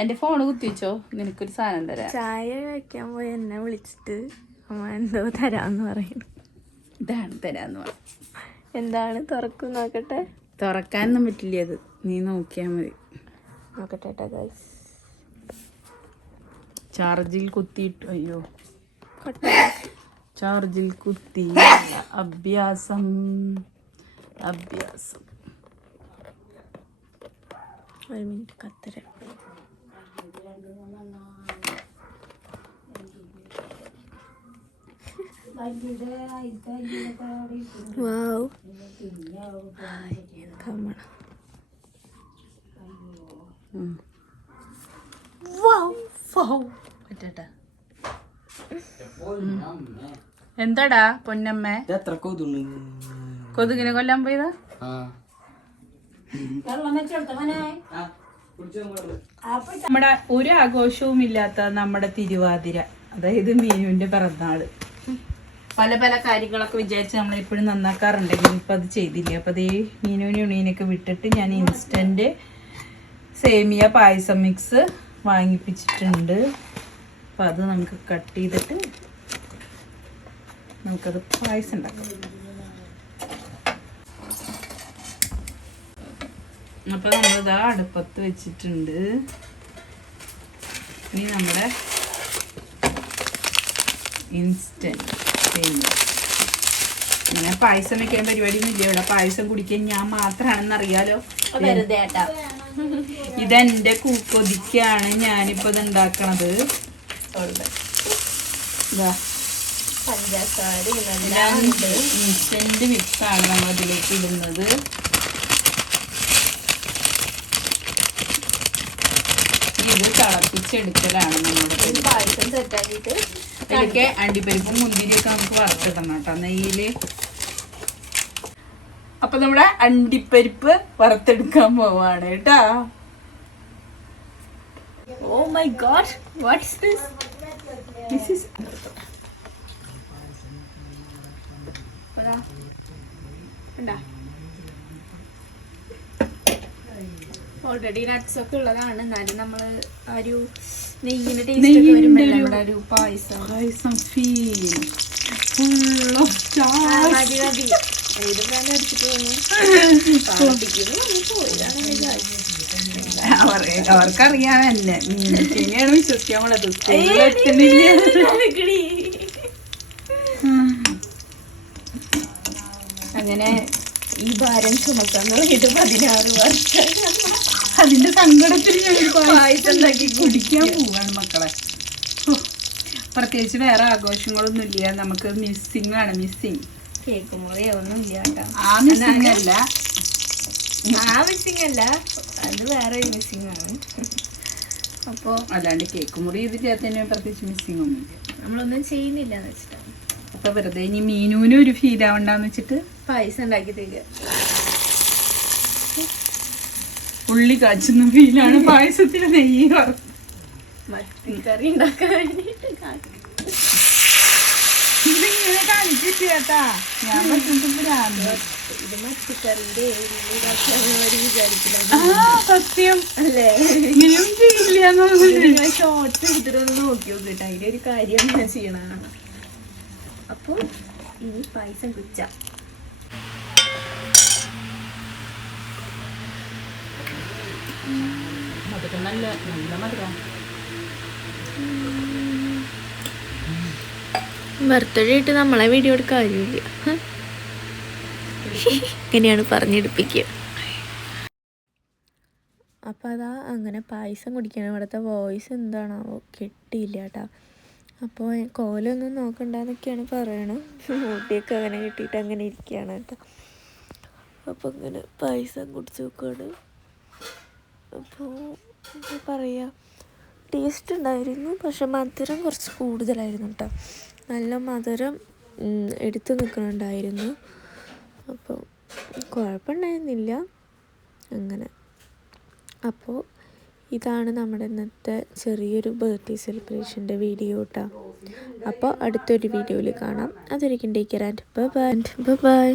എൻ്റെ ഫോണ് കുത്തി വെച്ചോ, നിനക്കൊരു സാധനം തരാം. ചായ വയ്ക്കാൻ പോയി എന്നെ വിളിച്ചിട്ട് അമ്മ എന്തോ തരാന്ന് പറയുന്നു. ഇതാണ് തരാന്ന് പറഞ്ഞു. എന്താണ്? തുറക്കും നോക്കട്ടെ. തുറക്കാനൊന്നും പറ്റില്ല, അത് നീ നോക്കിയാൽ മതി. നോക്കട്ടെ കേട്ടോ ഗൈസ്. ചാർജിൽ കുത്തിയിട്ട്, അയ്യോ ചാർജിൽ കുത്തി. അഭ്യാസം അഭ്യാസം. ഒരു മിനിറ്റ് കത്തര. വാവ് എന്താടാ പൊന്നമ്മേ, കൊതുകിനെ കൊല്ലാൻ പോയതാ? നമ്മുടെ ഒരു ആഘോഷവും ഇല്ലാത്ത നമ്മുടെ തിരുവാതിര, അതായത് മീനുവിന്റെ പിറന്നാള്. പല പല കാര്യങ്ങളൊക്കെ വിചാരിച്ച് നമ്മൾ എപ്പോഴും നന്നാക്കാറുണ്ടെങ്കിൽ ഇപ്പം അത് ചെയ്തില്ല. അപ്പം അതേ മീനുവിനും ഉണീനൊക്കെ വിട്ടിട്ട് ഞാൻ ഇൻസ്റ്റൻറ്റ് സേമിയ പായസം മിക്സ് വാങ്ങിപ്പിച്ചിട്ടുണ്ട്. അപ്പം അത് നമുക്ക് കട്ട് ചെയ്തിട്ട് നമുക്കത് പായസം ഉണ്ടാക്കാം. അപ്പം നമ്മളിതാ അടുപ്പത്ത് വെച്ചിട്ടുണ്ട്. ഇനി നമ്മുടെ ഇൻസ്റ്റൻറ്റ് സേമിയ. ഇങ്ങനെ പായസം വെക്കാൻ പരിപാടിയൊന്നും ഇല്ല ഇവിടെ. പായസം കുടിക്കാൻ ഞാൻ മാത്രമാണെന്ന് അറിയാലോ. വെറുതെ ആട്ടാ. ഇതെന്റെ കൊതിക്കാണ് ഞാനിപ്പോ ഇത് ഉണ്ടാക്കണത്. ഇൻസ്റ്റന്റ് മിക്സ് ആണ് നമ്മൾ ഇതിലേക്ക് ഇടുന്നത്. ഇത് തിളപ്പിച്ചെടുക്കലാണ് നമ്മുടെ പായസം സെറ്റാക്കിയിട്ട്. ഇതിലേക്ക് അണ്ടിപ്പരിപ്പും മുന്തിരിയൊക്കെ നമുക്ക് വറുത്തിടണം കേട്ടോ നെയ്യില്. അപ്പൊ നമ്മുടെ അണ്ടിപ്പരിപ്പ് വറുത്തെടുക്കാൻ പോവാണ് കേട്ടാ. Oh my God, what is this? This is already nuts ഒക്കെ ഉള്ളതാണ്. എന്നാലും നമ്മള് ഒരു നെയ്യിന്റെ ടേസ്റ്റ് വരുമ്പോൾ നമ്മുടെ ഒരു പായസം ഫീൽ ഫുൾ ഓഫ് സ്റ്റാർസ്. അവർക്കറിയാൻ തന്നെ മീനിനെയാണ് വിശ്വസിക്കാൻ ഉള്ളത്. അങ്ങനെ ഈ ഭാരം ചുമക്കാൻ തുടങ്ങിയിട്ട് 16 വർഷം. അതിന്റെ സങ്കടത്തിൽ ഞാൻ പായസം ഉണ്ടാക്കി കുടിക്കാൻ പോവാണ് മക്കളെ. പ്രത്യേകിച്ച് വേറെ ആഘോഷങ്ങളൊന്നും ഇല്ല. നമുക്ക് മിസ്സിംഗ് ആണ്. മിസ്സിങ് കേക്ക് മുറിയോ ഒന്നും ഇല്ല കേട്ടോ. ആ മിസ്സിംഗ് അല്ല, അത് വേറെ ഒരു മിസ്സിംഗ് ആണ്. അപ്പോൾ അല്ലാണ്ട് കേക്ക് മുറി ചെയ്തിട്ട് തന്നെ പ്രത്യേകിച്ച് മിസ്സിംഗ് ഒന്നും നമ്മളൊന്നും ചെയ്യുന്നില്ല എന്ന് വെച്ചിട്ടാണ്. അപ്പൊ വെറുതെ ഇനി മീനൂനും ഒരു ഫീൽ ആവണ്ടെന്ന് വെച്ചിട്ട് പായസം ഉണ്ടാക്കി തരിക. ഉള്ളി കാച്ചുന്ന ഫീലാണ് പായസത്തിൽ. നെയ്യ് മത്തിക്കറി ഉണ്ടാക്കാൻ വേണ്ടിട്ട് ഇതിങ്ങനെ കാണിച്ചിട്ട് കേട്ടാ. ഞാൻ ഇത് മത്തിക്കറിന്റെ വിചാരിക്കില്ല. സത്യം അല്ലേ? ഇങ്ങനെയും ചെയ്യില്ല. ഷോർട്സ് എടുത്തിട്ടൊന്ന് നോക്കി നോക്കിട്ട് അതിന്റെ ഒരു കാര്യം ഞാൻ ചെയ്യണതാണ്. അപ്പൊ ഇനി പായസം കുച്ച. നല്ല നല്ല മധുരം. ബർത്ത്ഡേ ആയിട്ട് നമ്മളെ വീഡിയോ എടുക്കാൻ കാര്യമില്ല. ഇങ്ങനെയാണ് പറഞ്ഞെടുപ്പിക്കുക. അപ്പം അതാ അങ്ങനെ പായസം കുടിക്കണം. ഇവിടുത്തെ വോയിസ് എന്താണാവോ കിട്ടിയില്ല കേട്ടോ. അപ്പോൾ കോലൊന്നും നോക്കണ്ടെന്നൊക്കെയാണ് പറയണത്. ഊട്ടിയൊക്കെ അങ്ങനെ കിട്ടിയിട്ട് അങ്ങനെ ഇരിക്കുകയാണ് കേട്ടോ. അപ്പോൾ ഇങ്ങനെ പായസം കുടിച്ച് നോക്കുകയാണ്. അപ്പോൾ എന്താ പറയുക, ടേസ്റ്റ് ഉണ്ടായിരുന്നു. പക്ഷെ മധുരം കുറച്ച് കൂടുതലായിരുന്നു കേട്ടോ. നല്ല മധുരം എടുത്ത് നിൽക്കുന്നുണ്ടായിരുന്നു. അപ്പോൾ കുഴപ്പമുണ്ടായിരുന്നില്ല അങ്ങനെ. അപ്പോൾ ഇതാണ് നമ്മുടെ ഇന്നത്തെ ചെറിയൊരു ബർത്ത്ഡേ സെലിബ്രേഷൻ്റെ വീഡിയോ കേട്ടോ. അപ്പോൾ അടുത്തൊരു വീഡിയോയിൽ കാണാം. അതൊരിക്കും take care and bye by.